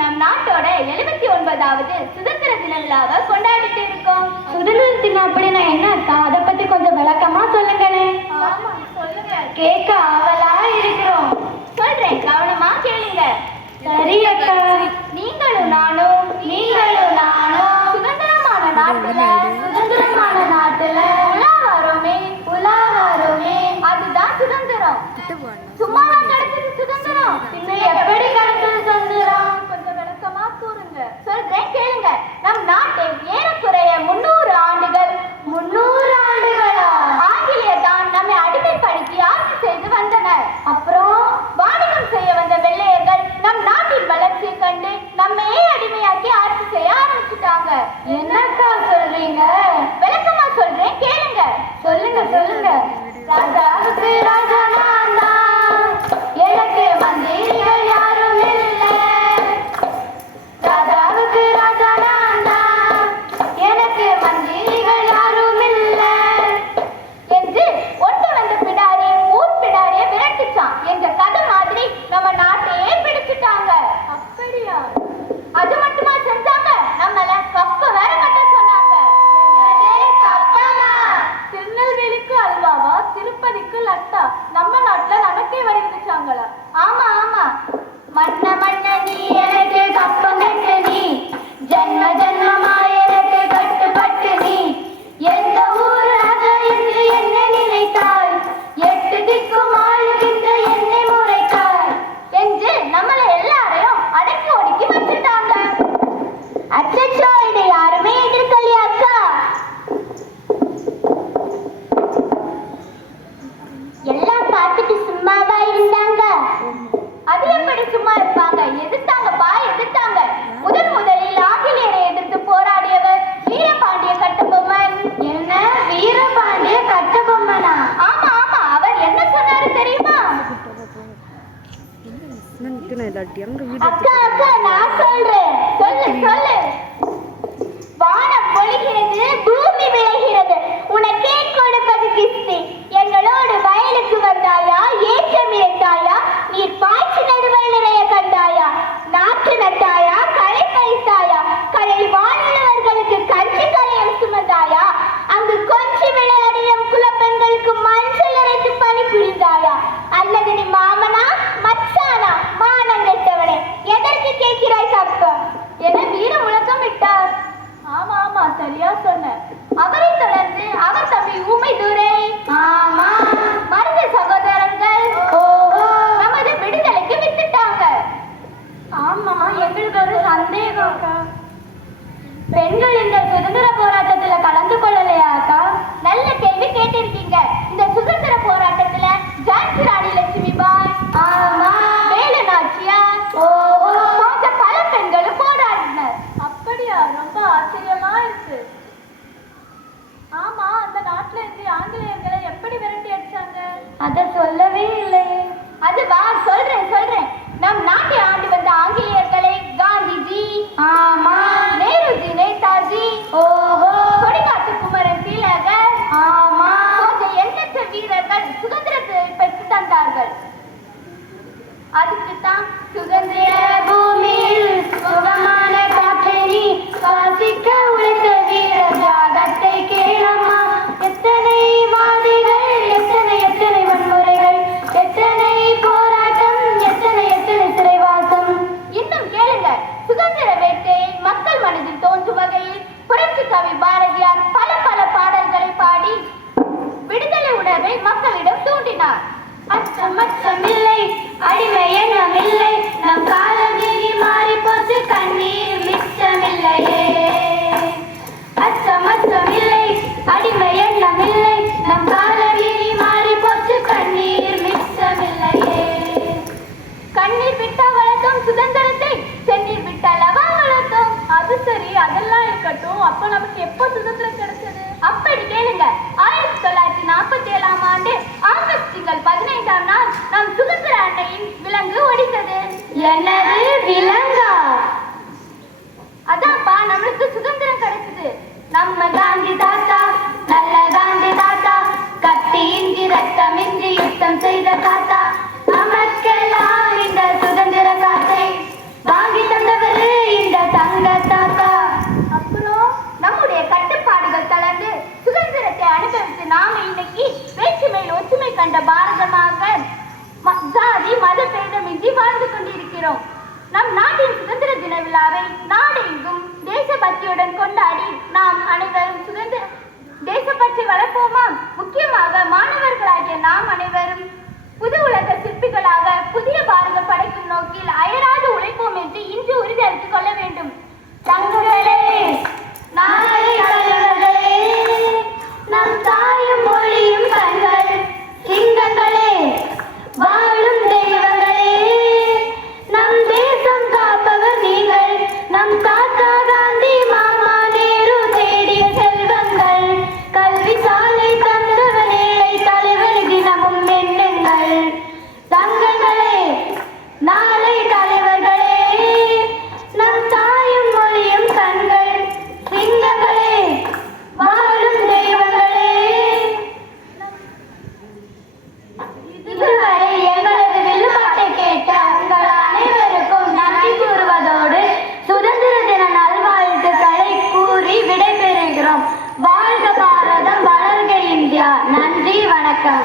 நம் நாட்டோட 79வது சுதந்திர தின விழாவை கொண்டாடிட்டு இருக்கோம். சுதந்திர தினம் அப்படின்னா என்ன அக்கா? அதை பத்தி கொஞ்சம் விளக்கமா சொல்லுங்களே. ஆமா சொல்லுங்க, கேட்க ஆவலா இருக்கிறோம். சொல்றேன், கவனமா கேளுங்க. சரி அக்கா. நீங்களும் நானும் சுதந்திரமான நாட்டுல உலாவரோமே, அதுதான் சுதந்திரம். சும்மாவா கிடைச்சது சுதந்திரம்? இன்னும் எப்படி கிடைச்சது சுதந்திரம்? கொஞ்சம் விளக்கமா கூறுங்க. சொல்றேன் கேளுங்க. நம் நாட்டை ஏறக்குறைய 300 ஆண்டுகளா ஆங்கிலேயர் தான் நம்மை அடிமைப்படுத்தி ஆட்சி செய்து வந்தனர். அப்புறம் வாணிகம் செய்ய வந்த வெள்ளையர்கள் நம் நாட்டின் வளர்ச்சியை கண்டு நம்மையே அடிமையாக்கி ஆட்சி செய்ய ஆரம்பிச்சுட்டாங்க. என்னக்கா சொல்றீங்க? விளக்கமா சொல்றேன் கேளுங்க. சொல்லுங்க. ராஜாவுக்கு ராஜா நான் தான், எனக்கு மந்திரிகள் யாரும் இல்லை. ராஜாவுக்கு ராஜா நான் தான், எனக்கு மந்திரிகள் யாரும் இல்லை என்று ஒட்டு வந்த பிடாரி ஊர் பிடாரிய விரட்டுச்சான் என்ற கதை மாதிரி நம்ம நாட்டையே பிடிச்சிட்டாங்க. அப்படியா? அது மட்டுமா செஞ்சாங்க, நம்மள கப்ப வேற கட்ட சொன்னாங்க. திருநெல்வேலிக்கு அல்வாவா, திருப்பதிக்கு லட்டா, நம்ம நாட்டுல நமக்கே வரி விதிச்சாங்களா? ஆமா மன்ன நீ எனக்கு கப்பம் கட்டு, நீ ஜன்ம ஜன்மமா எனக்கு கட்டுப்பட்டு, நீ எந்த ஊர் ராஜா என்று என்னை நினைத்தாய், 8 திக்கும் ஆளுகின்ற என்னை முறைத்தாய் என்று நம்மள எல்லாரையும் அடக்கி ஒடுக்கி வச்சுட்டாங்க. அச்சச்சோ, இதை யாருமே எதிர்க்கலையா அக்கா? எல்லாம் பார்த்துட்டு சும்மாவா இருந்தாங்க? அது எப்படி சும்மா இருப்பாங்க? எதிர்த்தாங்க. முதலில் ஆங்கிலேயரை எதிர்த்து போராடியவர் வீரபாண்டிய கட்டபொம்மன். என்ன, வீரபாண்டிய கட்டபொம்மனா? ஆமா, அவர் என்ன சொன்னாரு தெரியுமா? அக்கா நான் சொல்றேன். சொல்லு. வானம் பொழிகிறது, பூமி விளைகிறது, உனக்கே கொடுப்பது கிஸ்தி. எங்களோடு வயலுக்கு வந்தாயா, ஏற்றம் இறைத்தாயா, நீர் பாய்ச்சி நடுவல் நிறைய கண்டாயா, நாற்று நட்டாயா, களை பறித்தாயா, கடல் வாழுள்ளவர்களுக்கு கஞ்சி கலையம் சுமந்தாயா, அங்கு கொஞ்சி விளையாடியும் குலப்பெண்களுக்கு மஞ்சள் அரைத்து பணி புரிந்தாயா, அல்லது நீ மாமனா மச்சானா மானம் கெட்டவனே, எதற்கு கேட்கிறாய் கப்பம் என வீர முழக்கம் விட்டார். ஆமா சரியா சொன்ன. அவரை தொடர்ந்து அவர் தம்பி ஊமைதுரை, ஆமா, மருது சகோதரர்கள் நமது விடுதலைக்கு வித்துட்டாங்க. ஆமா, எங்களுக்கு ஒரு சந்தேகம் அக்கா. பெண்கள் இந்த சுதந்திர போராட்டத்துல கலந்து கொள்ளலையா அக்கா? நல்ல கேள்வி கேட்டிருக்கீங்க. இந்த சுதந்திர போராட்டத்துல ஜான்சி ராணி லட்சுமிபாய், ஆமா, வேலு நாச்சியார் போன்ற பல பெண்களும் போராடினர். அப்படியா? ரொம்ப ஆச்சரியமா இருக்கு. ஆமா, அந்த நாட்டுல இருந்து ஆங்கிலேயர்களை எப்படி விரட்டி அடிச்சாங்க? அத சொல்லவே இல்லையே. அதுவா, சொல்றேன். நம் நாட்டை ஆண்டு வந்த ஆங்கிலேயர்களை காந்திஜி, ஆமா, நேருஜி, நேதாஜி, கொடிகாட்டு குமரன் திலகர், ஆமா, போன்ற எண்ணற்ற வீரர்கள் சுதந்திரத்தை பெற்று தந்தார்கள். அதுக்குத்தான் சுதந்திர பூமியில் சுகமான காற்றை நீ சுவாசிக்க உழைத்த வீர தியாகத்தை கேளம்மா. எத்தனை வாதிகள், எத்தனை வன்முறைகள், எத்தனை போராட்டம், எத்தனை சிறைவாசம். இன்னும் கேளுங்க. சுதந்திர வேட்கையை மக்கள் மனதில் தோன்றும் வகையில் புரட்சி கவி பாரதியார் பல பாடல்களை பாடி விடுதலை உணர்வை மக்களிடம் தூண்டினார். அச்சமில்லை, அடிமை எண்ணமில்லை, நம் காலம் நீங்கி மாறி போச்சு, கண்ணீர் மிச்சமில்லையே. அச்சமில்லை, அடிமை எண்ணமில்லை, நம் காலம் நீங்கி மாறி போச்சு, கண்ணீர் மிச்சமில்லையே. கண்ணீர் விட்டா வளர்த்தோம் சுதந்திரத்தை, சென்னீர் விட்டாலவா வளர்த்தோம். அது சரி, அதெல்லாம் இருக்கட்டும். அப்ப நமக்கு எப்போ சுதந்திரம் கிடைச்சது? அப்படி கேளுங்க. 1947ஆம் ஆண்டு ஆகஸ்ட் திங்கள் 15ஆம் நாள் நம் சுதந்திர அன்னையின் விலங்கு ஒடித்தது. என்னது விலங்கா? அதான்ப்பா, நம்மளுக்கு சுதந்திரம் கிடைச்சது. நம்ம காந்தி தாத்தா, நல்ல காந்தி தாத்தா, கத்தியின்றி ரத்தமின்றி யுத்தம் செய்த தாத்தா, நமக்கெல்லாம் இந்த சுதந்திர காற்றை வாங்கி தந்தவர் மத பேதமின்றி வாழ்ந்து கொண்டிருக்கிறோம். நம் நாட்டின் சுதந்திர தின விழாவை நாடெங்கும் தேசபக்தியுடன் கொண்டாடி நாம் அனைவரும் தேசப்பற்றி வளர்ப்போமா? முக்கியமாக மாணவர்களாகிய நாம் அனைவரும் புது உலக சிற்பிகளாக புதிய பாரதம் படைக்கும் நோக்கில் அயராது உழைப்போம் என்று இன்று உறுதி அளித்துக் கொள்ள வேண்டும். தங்களே, நாளை தலைவர்களே, நம் தாயும் மொழியும் கண்கள் சிங்கங்களே, வாழும் தெய்வங்களே, நம் தேசம் காப்பவர் நீங்கள், நம் தாத்தா காந்தி மாமா நேரு தேடிய செல்வங்கள், கல்வி சாலை தந்தவர் ஏழை தலைவர் தினமும் எண்ணுங்கள். தங்கங்களே, நாளை தலைவர்களே, நம் தாயும் மொழியும் கண்கள் சிங்கங்களே, வாழும் தெய்வங்களே. இதுவரை எங்களது வில்லுப்பாட்டை கேட்ட உங்கள் அனைவருக்கும் நன்றி கூறுவதோடு சுதந்திர தின நல்வாழ்த்துக்களை கூறி விடைபெறுகிறோம். வாழ்க பாரதம், வளர்க இந்தியா. நன்றி, வணக்கம்.